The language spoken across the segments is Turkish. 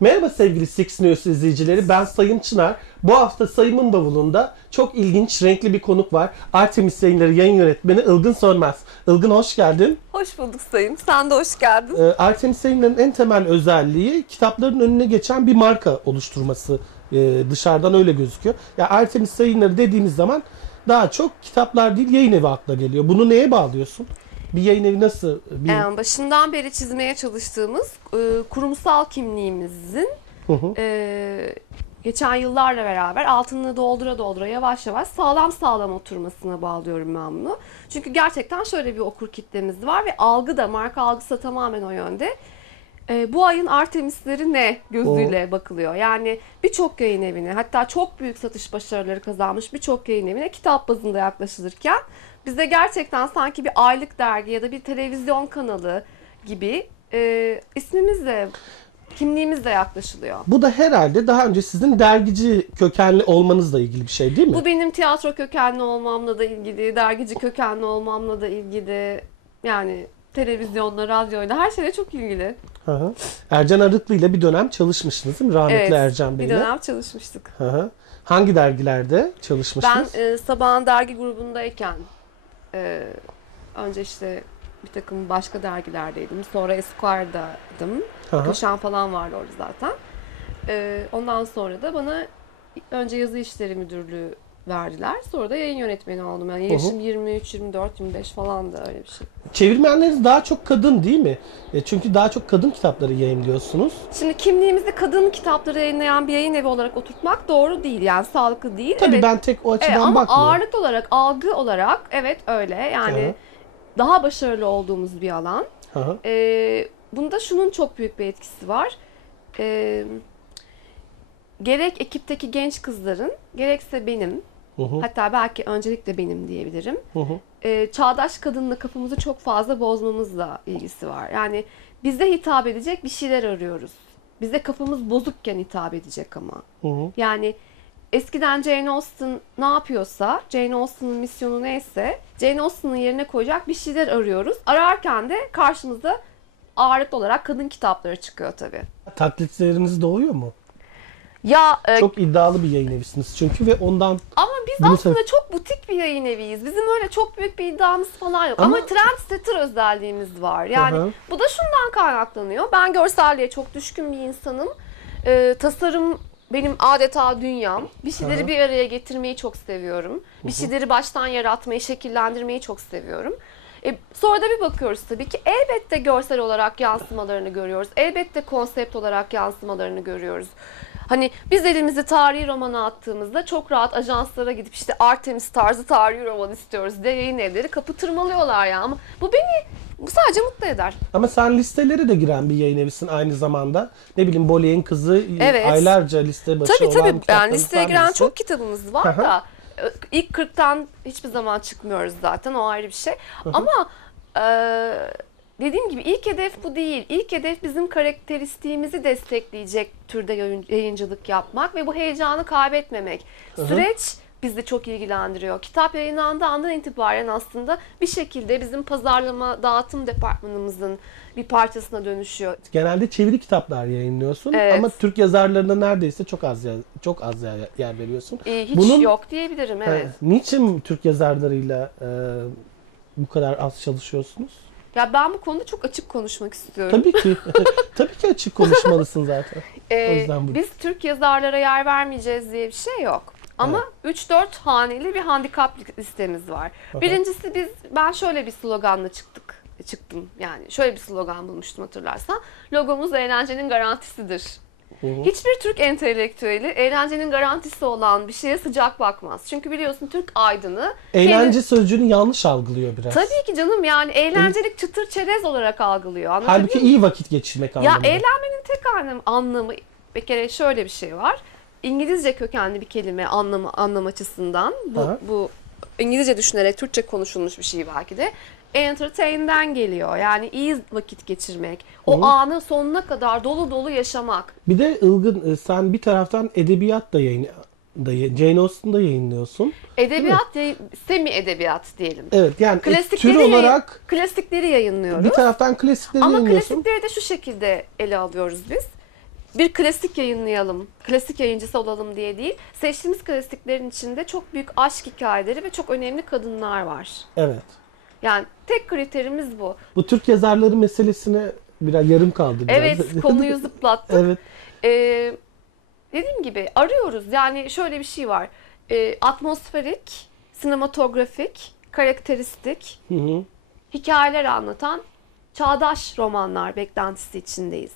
Merhaba sevgili Six News izleyicileri. Ben Sayın Çınar. Bu hafta Sayım'ın bavulunda çok ilginç, renkli bir konuk var. Artemis Yayınları yayın yönetmeni Ilgın Sönmez. Ilgın hoş geldin. Hoş bulduk Sayın. Sen de hoş geldin. Ee, Artemis Yayınları'nın en temel özelliği kitapların önüne geçen bir marka oluşturması. Ee, dışarıdan öyle gözüküyor. Ya Artemis Yayınları dediğimiz zaman daha çok kitaplar değil yayın evi akla geliyor. Bunu neye bağlıyorsun? Bir yayın evi nasıl? Bir... Ee, başından beri çizmeye çalıştığımız e, kurumsal kimliğimizin Hı hı. e, geçen yıllarla beraber altını doldura doldura yavaş yavaş sağlam sağlam oturmasına bağlıyorum ben bunu. Çünkü gerçekten şöyle bir okur kitlemiz var ve algı da marka algısı da tamamen o yönde. E, bu ayın Artemisleri ne gözüyle bakılıyor. Yani birçok yayın evine hatta çok büyük satış başarıları kazanmış birçok yayın evine kitap bazında yaklaşılırken bize gerçekten sanki bir aylık dergi ya da bir televizyon kanalı gibi e, ismimizle kimliğimizle yaklaşılıyor. Bu da herhalde daha önce sizin dergici kökenli olmanızla ilgili bir şey değil mi? Bu benim tiyatro kökenli olmamla da ilgili, dergici kökenli olmamla da ilgili. Yani televizyonla, radyoyla her şeyle çok ilgili. Hı hı. Ercan Arıklı ile bir dönem çalışmışsınız değil mi? Rahmetli Evet, Ercan Bey'le. Bir dönem çalışmıştık. Hı hı. Hangi dergilerde Ben çalışmıştınız? e, Sabahın dergi grubundayken e, önce işte bir takım başka dergilerdeydim. Sonra Esquire'daydım. Köşen falan vardı orada zaten. E, ondan sonra da bana önce yazı işleri müdürlüğü verdiler. Sonra da yayın yönetmeni oldum. Yani yaşım 23, 24, 25 falan da öyle bir şey. Çevirmenleriniz daha çok kadın değil mi? E, çünkü daha çok kadın kitapları yayınlıyorsunuz. Şimdi kimliğimizi kadın kitapları yayınlayan bir yayın evi olarak oturtmak doğru değil. Yani sağlıklı değil. Tabii evet. ben tek o açıdan Evet, ama bakmıyorum. ağırlık olarak, algı olarak evet öyle. Yani hı. daha başarılı olduğumuz bir alan. Ee, bunda şunun çok büyük bir etkisi var. Ee, gerek ekipteki genç kızların, gerekse benim, Hı hı. hatta belki öncelikle benim diyebilirim. Hı hı. Ee, çağdaş kadınla kafamızı çok fazla bozmamızla ilgisi var. Yani bize hitap edecek bir şeyler arıyoruz. Bize kafamız bozukken hitap edecek ama. Hı hı. Yani eskiden Jane Austen ne yapıyorsa, Jane Austen'ın misyonu neyse, Jane Austen'ın yerine koyacak bir şeyler arıyoruz. Ararken de karşımıza ağırlıklı olarak kadın kitapları çıkıyor tabii. Taklitleriniz doğuyor mu? Ya e, Çok iddialı bir yayın evisiniz çünkü ve ondan ama biz Bunu aslında çok butik bir yayın eviyiz. Bizim öyle çok büyük bir iddiamız falan yok. Ama, Ama- trendsetter özelliğimiz var. Yani hı. bu da şundan kaynaklanıyor. Ben görselliğe çok düşkün bir insanım. E, tasarım benim adeta dünyam. Bir şeyleri hı. bir araya getirmeyi çok seviyorum. Bir şeyleri baştan yaratmayı, şekillendirmeyi çok seviyorum. E, sonra da bir bakıyoruz tabii ki elbette görsel olarak yansımalarını görüyoruz. Elbette konsept olarak yansımalarını görüyoruz. Hani biz elimizi tarihi romana attığımızda çok rahat ajanslara gidip işte Artemis tarzı tarihi roman istiyoruz diye yayın evleri kapı tırmalıyorlar ya. Ama bu beni bu sadece mutlu eder. ama sen listelere de giren bir yayın evisin aynı zamanda. Ne bileyim Boly'in kızı Evet. aylarca liste başı Tabii olan tabii yani kitaplarınızdan listeye giren çok kitabımız var da e, ilk 40'tan hiçbir zaman çıkmıyoruz zaten o ayrı bir şey. Ama e, dediğim gibi ilk hedef bu değil. İlk hedef bizim karakteristiğimizi destekleyecek türde yayın- yayıncılık yapmak ve bu heyecanı kaybetmemek. hı. Süreç bizi çok ilgilendiriyor. Kitap yayınlandığı andan itibaren aslında bir şekilde bizim pazarlama, dağıtım departmanımızın bir parçasına dönüşüyor. Genelde çeviri kitaplar yayınlıyorsun Evet. ama Türk yazarlarına neredeyse çok az yer, çok az yer, yer veriyorsun. E, hiç Bunun- yok diyebilirim evet. Ha, niçin Türk yazarlarıyla e, bu kadar az çalışıyorsunuz? Ya ben bu konuda çok açık konuşmak istiyorum. Tabii ki. Tabii ki açık konuşmalısın zaten. Ee, o yüzden bu- biz Türk yazarlara yer vermeyeceğiz diye bir şey yok. Ama 3-4 haneli bir handikap listemiz var. Aha. Birincisi biz ben şöyle bir sloganla çıktık. Çıktım yani. Şöyle bir slogan bulmuştum hatırlarsan. Logomuz eğlencenin garantisidir. Hı hı. Hiçbir Türk entelektüeli eğlencenin garantisi olan bir şeye sıcak bakmaz. Çünkü biliyorsun Türk aydını Eğlence sözcüğünü yanlış algılıyor biraz. Tabii ki canım yani eğlencelik çıtır çerez olarak algılıyor. Halbuki iyi vakit geçirmek Ya anlamında. eğlenmenin tek anlamı, bir kere şöyle bir şey var. İngilizce kökenli bir kelime anlamı anlam açısından bu, Aha. bu İngilizce düşünerek Türkçe konuşulmuş bir şey belki de. Entertain'den geliyor. Yani iyi vakit geçirmek. O Hı. anı sonuna kadar dolu dolu yaşamak. Bir de Ilgın e, sen bir taraftan edebiyat da yayın da Jane Austen'da yayınlıyorsun. Edebiyat, yayın- semi edebiyat diyelim. Evet yani e, Klasikleri, tür yayın- olarak klasikleri yayınlıyoruz. bir taraftan klasikleri Ama yayınlıyorsun. klasikleri de şu şekilde ele alıyoruz biz. bir klasik yayınlayalım, klasik yayıncısı olalım diye değil. Seçtiğimiz klasiklerin içinde çok büyük aşk hikayeleri ve çok önemli kadınlar var. Evet. Yani tek kriterimiz bu. Bu Türk yazarları meselesine biraz yarım kaldı. Biraz. Evet konuyu zıplattık. evet. Ee, dediğim gibi arıyoruz. Yani şöyle bir şey var. Ee, atmosferik, sinematografik, karakteristik Hı hı. hikayeler anlatan çağdaş romanlar beklentisi içindeyiz.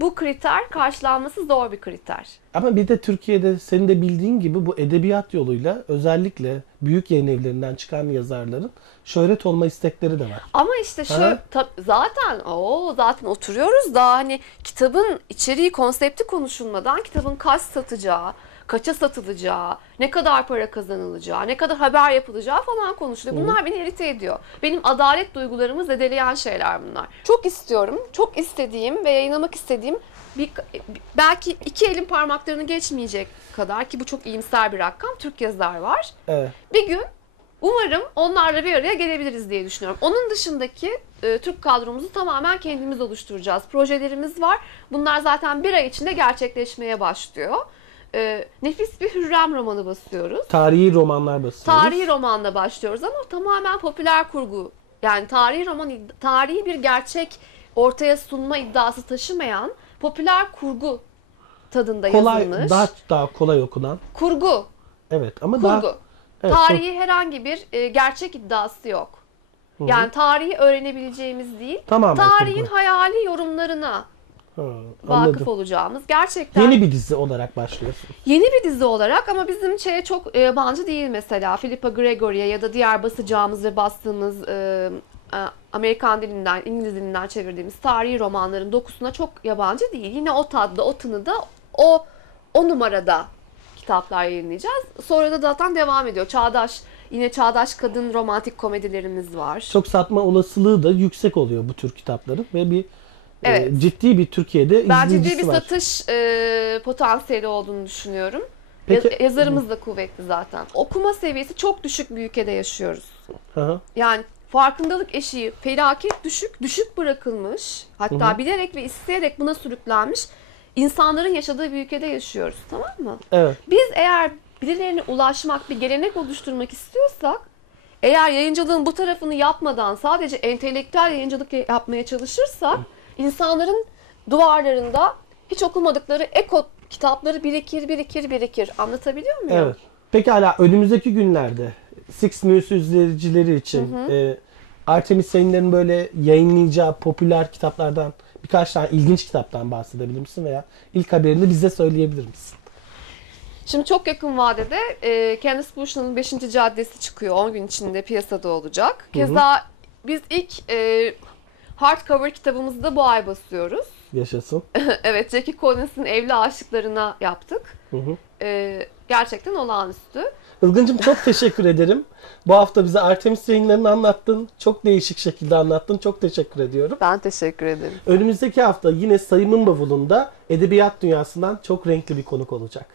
Bu kriter karşılanması zor bir kriter. Ama bir de Türkiye'de senin de bildiğin gibi bu edebiyat yoluyla özellikle büyük yayın evlerinden çıkan yazarların şöhret olma istekleri de var. Ama işte şu Ha? ta- zaten o zaten oturuyoruz da hani kitabın içeriği konsepti konuşulmadan kitabın kaç satacağı, kaça satılacağı, ne kadar para kazanılacağı, ne kadar haber yapılacağı falan konuşuluyor. Bunlar beni irite ediyor. Benim adalet duygularımı zedeleyen şeyler bunlar. Çok istiyorum, çok istediğim ve yayınlamak istediğim bir, belki iki elin parmaklarını geçmeyecek kadar ki bu çok iyimser bir rakam Türk yazar var. Evet. Bir gün umarım onlarla bir araya gelebiliriz diye düşünüyorum. Onun dışındaki e, Türk kadromuzu tamamen kendimiz oluşturacağız. Projelerimiz var. Bunlar zaten bir ay içinde gerçekleşmeye başlıyor. E, nefis bir Hürrem romanı basıyoruz. Tarihi romanlar basıyoruz. Tarihi romanla başlıyoruz ama tamamen popüler kurgu. Yani tarihi roman, tarihi bir gerçek ortaya sunma iddiası taşımayan popüler kurgu tadında kolay, yazılmış. daha daha kolay okunan. Kurgu, Evet ama kurgu. daha Evet, tarihi herhangi bir e, gerçek iddiası yok. Hı hı. Yani tarihi öğrenebileceğimiz değil, Tamamen tarihin kurgu. hayali yorumlarına Ha, vakıf olacağımız gerçekten Yeni bir dizi olarak başlıyorsun. Yeni bir dizi olarak ama bizim şeye çok e, yabancı değil mesela. Philippa Gregory'e ya da diğer basacağımız ve bastığımız e, e, Amerikan dilinden, İngiliz dilinden çevirdiğimiz tarihi romanların dokusuna çok yabancı değil. Yine o tadda, o tınıda, o o numarada kitaplar yayınlayacağız. Sonra da zaten devam ediyor. Çağdaş, yine çağdaş kadın romantik komedilerimiz var. Çok satma olasılığı da yüksek oluyor bu tür kitapların ve bir e, Evet. ciddi bir Türkiye'de Ben izleyicisi ciddi bir var. satış e, potansiyeli olduğunu düşünüyorum. Peki- Yaz- yazarımız da kuvvetli zaten. Okuma seviyesi çok düşük bir ülkede yaşıyoruz. Hı hı. Yani farkındalık eşiği felaket düşük, düşük bırakılmış. Hatta Hı hı. bilerek ve isteyerek buna sürüklenmiş insanların yaşadığı bir ülkede yaşıyoruz. Tamam mı? Evet. Biz eğer birilerine ulaşmak, bir gelenek oluşturmak istiyorsak eğer yayıncılığın bu tarafını yapmadan sadece entelektüel yayıncılık yapmaya çalışırsak insanların duvarlarında hiç okumadıkları eko kitapları birikir, birikir, birikir. Anlatabiliyor muyum? Evet. Pekala önümüzdeki günlerde Six News izleyicileri için e, Artemis yayınlarının böyle yayınlayacağı popüler kitaplardan birkaç tane ilginç kitaptan bahsedebilir misin veya ilk haberini bize söyleyebilir misin? Şimdi çok yakın vadede e, Candice Bushnell'ın 5. caddesi çıkıyor. 10 gün içinde piyasada olacak. Keza biz ilk e, hardcover kitabımızı da bu ay basıyoruz. Yaşasın. evet, Jackie Collins'in evli aşıklarına yaptık. Hı hı. E, gerçekten olağanüstü. Ilgıncım çok teşekkür ederim. Bu hafta bize Artemis yayınlarını anlattın. Çok değişik şekilde anlattın. Çok teşekkür ediyorum. Ben teşekkür ederim. Önümüzdeki hafta yine sayımın bavulunda edebiyat dünyasından çok renkli bir konuk olacak.